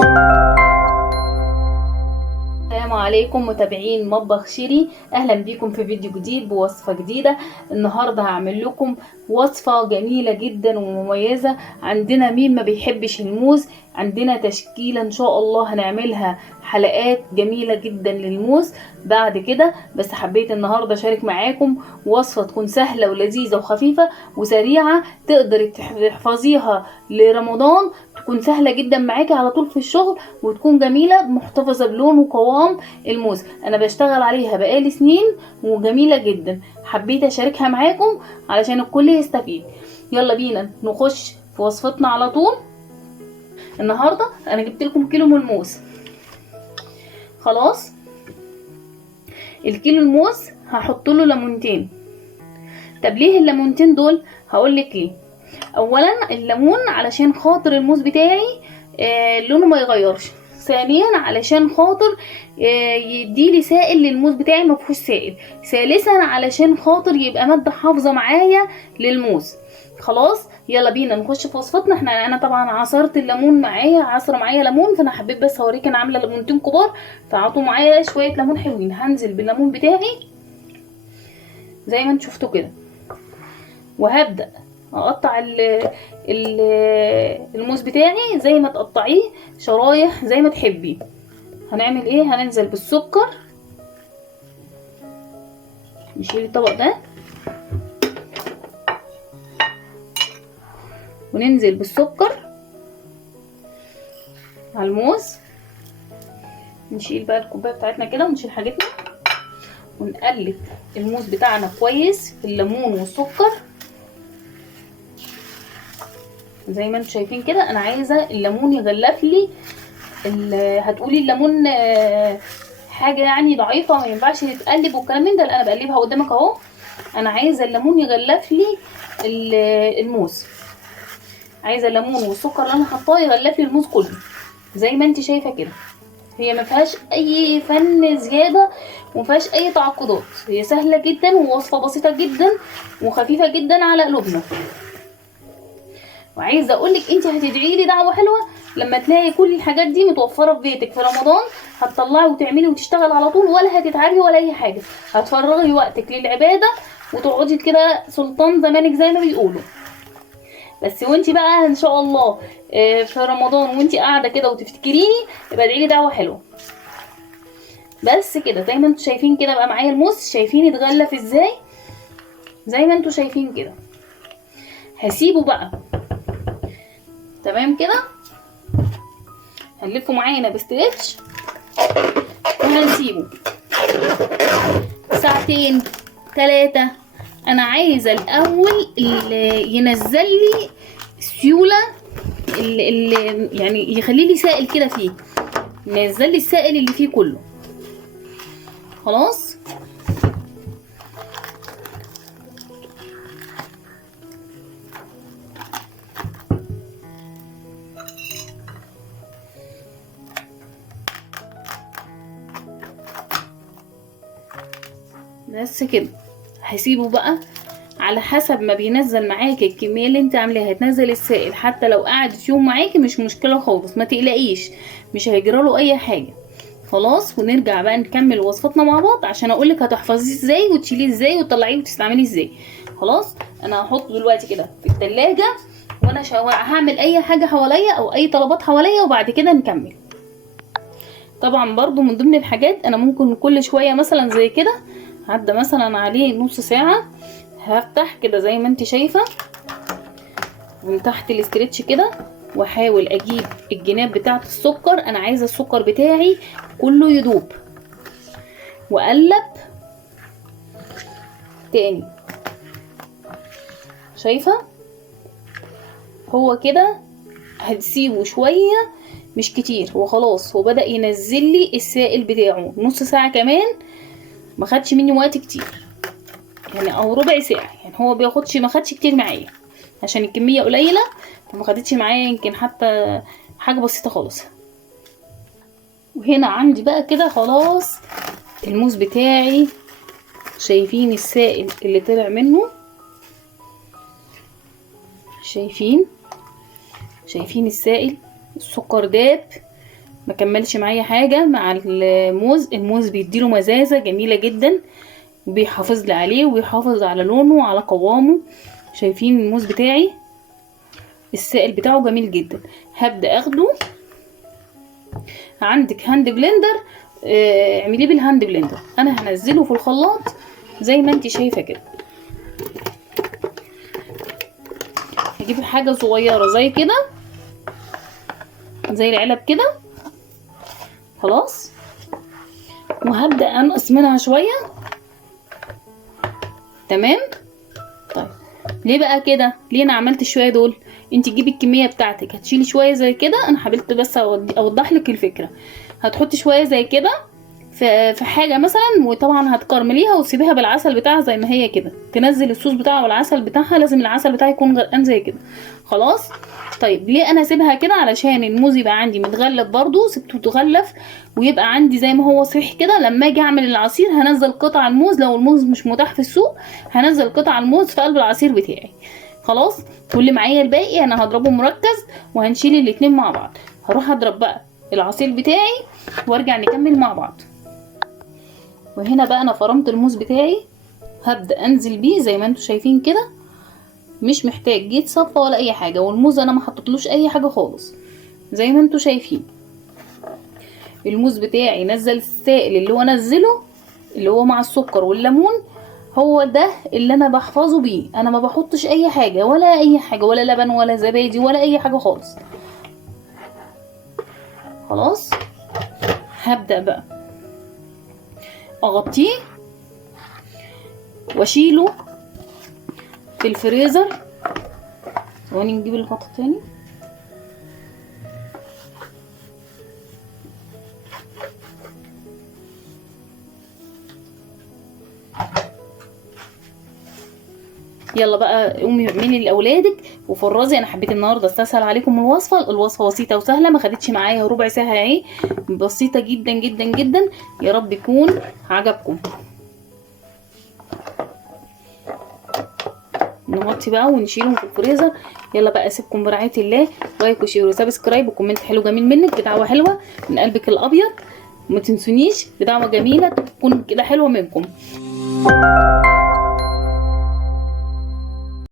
السلام عليكم متابعين مطبخ شيري، اهلا بيكم في فيديو جديد بوصفه جديده. النهارده هعمل لكم وصفه جميله جدا ومميزه. عندنا مين ما بيحبش الموز؟ عندنا تشكيله ان شاء الله هنعملها حلقات جميله جدا للموز بعد كده. بس حبيت النهارده اشارك معاكم وصفه تكون سهله ولذيذه وخفيفه وسريعه، تقدري تحفظيها لرمضان، تكون سهله جدا معاكي على طول في الشغل، وتكون جميله محتفظه بلون وقوام الموز. انا بشتغل عليها بقالي سنين وجميله جدا، حبيت اشاركها معاكم علشان الكل يستفيد. يلا بينا نخش في وصفتنا على طول. النهارده انا جبت لكم كيلو من الموز. خلاص، الكيلو الموز هحط له ليمونتين. طب ليه الليمونتين دول؟ هقول لك ليه. اولا الليمون علشان خاطر الموز بتاعي لونه ما يغيرش. ثانيا علشان خاطر يديلي سائل للموز بتاعي ما فيهوش سائل. ثالثا علشان خاطر يبقى ماده حافظه معايا للموز. خلاص يلا بينا نخش في وصفتنا. انا طبعا عصرت الليمون معايا، عصره معايا ليمون، فانا حبيت بس اوريك انا عامله ليمونتين كبار، فعطوا معايا شويه ليمون حلوين. هنزل بالليمون بتاعي زي ما انتوا شفتوا كده، وهبدا اقطع الموز بتاعي زي ما تقطعيه شرايح زي ما تحبي. هنعمل ايه؟ هننزل بالسكر، نشيل الطبق ده وننزل بالسكر على الموز. نشيل بقى الكوبايه بتاعتنا كده ونشيل حاجتنا ونقلب الموز بتاعنا كويس في الليمون والسكر زي ما انتم شايفين كده. انا عايزه الليمون يغلف لي هتقولي الليمون حاجه يعني ضعيفه ما ينفعش يتقلب والكلام من ده، لا انا بقلبها قدامك اهو. انا عايزه الليمون يغلف لي الموز، عايزه الليمون والسكر اللي انا حطاه يغلف لي الموز كله زي ما انت شايفه كده. هي ما فيهاش اي فن زياده وما فيهاش اي تعقدات، هي سهله جدا ووصفه بسيطه جدا وخفيفه جدا على قلوبنا. وعايزه اقول لك انت هتدعي لي دعوه حلوه لما تلاقي كل الحاجات دي متوفره في بيتك في رمضان. هتطلعي وتعملي وتشتغل على طول، ولا هتتعبي ولا اي حاجه، هتفرغي وقتك للعباده وتقعدي كده سلطان زمانك زي ما بيقولوا. بس وانت بقى ان شاء الله في رمضان وانت قاعده كده وتفتكريني، يبقى ادعي لي دعوه حلوه. بس كده زي ما انتوا شايفين كده بقى معايا الموز، شايفين اتغلف ازاي زي ما انتوا شايفين كده. هسيبه بقى تمام كده، هنلفه معانا بستريتش وهنسيبه ساعتين 3. انا عايزه الاول ينزل لي سيوله، يعني يخلي لي سائل كده فيه، ينزل لي السائل اللي فيه كله. خلاص بس كده. هسيبه بقى على حسب ما بينزل معاكي الكميه اللي انت عاملاها، هتنزل السائل. حتى لو قعدت يوم معاكي مش مشكله خالص، ما تقلقيش، مش هيجراله اي حاجه. خلاص ونرجع بقى نكمل وصفتنا مع بعض عشان اقولك هتحفظيه ازاي وتشيليه ازاي وتطلعيه وتستعمليه ازاي. خلاص انا هحطه دلوقتي كده في التلاجة، وانا هعمل اي حاجه حواليا او اي طلبات حواليا وبعد كده نكمل. طبعا برضو من ضمن الحاجات انا ممكن كل شويه مثلا زي كده عدى مثلا عليه نص ساعه هفتح كده زي ما انت شايفه من تحت الاسترتش كده، واحاول اجيب الجناب بتاعه السكر. انا عايزه السكر بتاعي كله يدوب، واقلب تاني. شايفه هو كده، هتسيبه شويه مش كتير وخلاص. هو بدأ ينزل لي السائل بتاعه نص ساعه كمان، ما خدش مني وقت كتير يعني، او ربع ساعه يعني. هو ما خدش كتير معايا عشان الكميه قليله، فما خدتش معايا يمكن حتى حاجه بسيطه خالص. وهنا عندي بقى كده خلاص الموز بتاعي. شايفين السائل اللي طلع منه؟ شايفين السائل؟ السكر داب ما كملش معايا حاجه مع الموز. الموز بيديله مزازه جميله جدا، وبيحافظ لي عليه وبيحافظ على لونه وعلى قوامه. شايفين الموز بتاعي السائل بتاعه جميل جدا. هبدا اخده. عندك هاند بلندر، اعمليه بالهاند بلندر. انا هنزله في الخلاط زي ما انت شايفه كده. هجيب حاجه صغيره زي كده، زي العلب كده، خلاص، وهبدا انقص منها شويه. تمام. طيب ليه بقى كده؟ ليه انا عملت شويه دول؟ انت تجيبي الكميه بتاعتك، هتشيلي شويه زي كده. انا حاولت بس اوضح لك الفكره. هتحطي شويه زي كده في حاجه مثلا، وطبعا هتكرمليها وتسيبيها بالعسل بتاعها زي ما هي كده. تنزل الصوص بتاعها والعسل بتاعها، لازم العسل بتاعي يكون غرقان زي كده. خلاص. طيب ليه انا اسيبها كده؟ علشان الموز يبقى عندي متغلف برضو. سبته يتغلف ويبقى عندي زي ما هو صحيح كده. لما اجي اعمل العصير هنزل قطع الموز، لو الموز مش متاح في السوق هنزل قطع الموز في قلب العصير بتاعي. خلاص. واللي معايا الباقي انا هضربه مركز، وهنشيل الاتنين مع بعض. هروح اضرب بقى العصير بتاعي وارجع نكمل مع بعض. وهنا بقى انا فرمت الموز بتاعي، هبدأ انزل بيه زي ما انتوا شايفين كده. مش محتاج يتصفى ولا اي حاجة، والموز انا ما حطيتلوش اي حاجة خالص زي ما انتوا شايفين. الموز بتاعي نزل السائل اللي هو نزله، اللي هو مع السكر والليمون. هو ده اللي انا بحفظه بيه. انا ما بحطش اي حاجة ولا اي حاجة، ولا لبن ولا زبادي ولا اي حاجة خالص. خلاص. هبدأ بقى اغطيه واشيله في الفريزر. ثواني نجيب الغطا تاني. يلا بقى قومي اعملي لاولادك وفرزي. انا حبيت النهارده استسهل عليكم الوصفه بسيطه وسهله، ما خدتش معايا ربع ساعه اهي، بسيطه جدا جدا جدا. يا رب يكون عجبكم. نغطي بقى ونشيلهم في الفريزر. يلا بقى اسيبكم برعايه الله. لايك وشير وسبسكرايب وكومنت حلو جميل منك، بدعوه حلوه من قلبك الابيض. وما تنسونيش بدعوه جميله تكون كده حلوه منكم.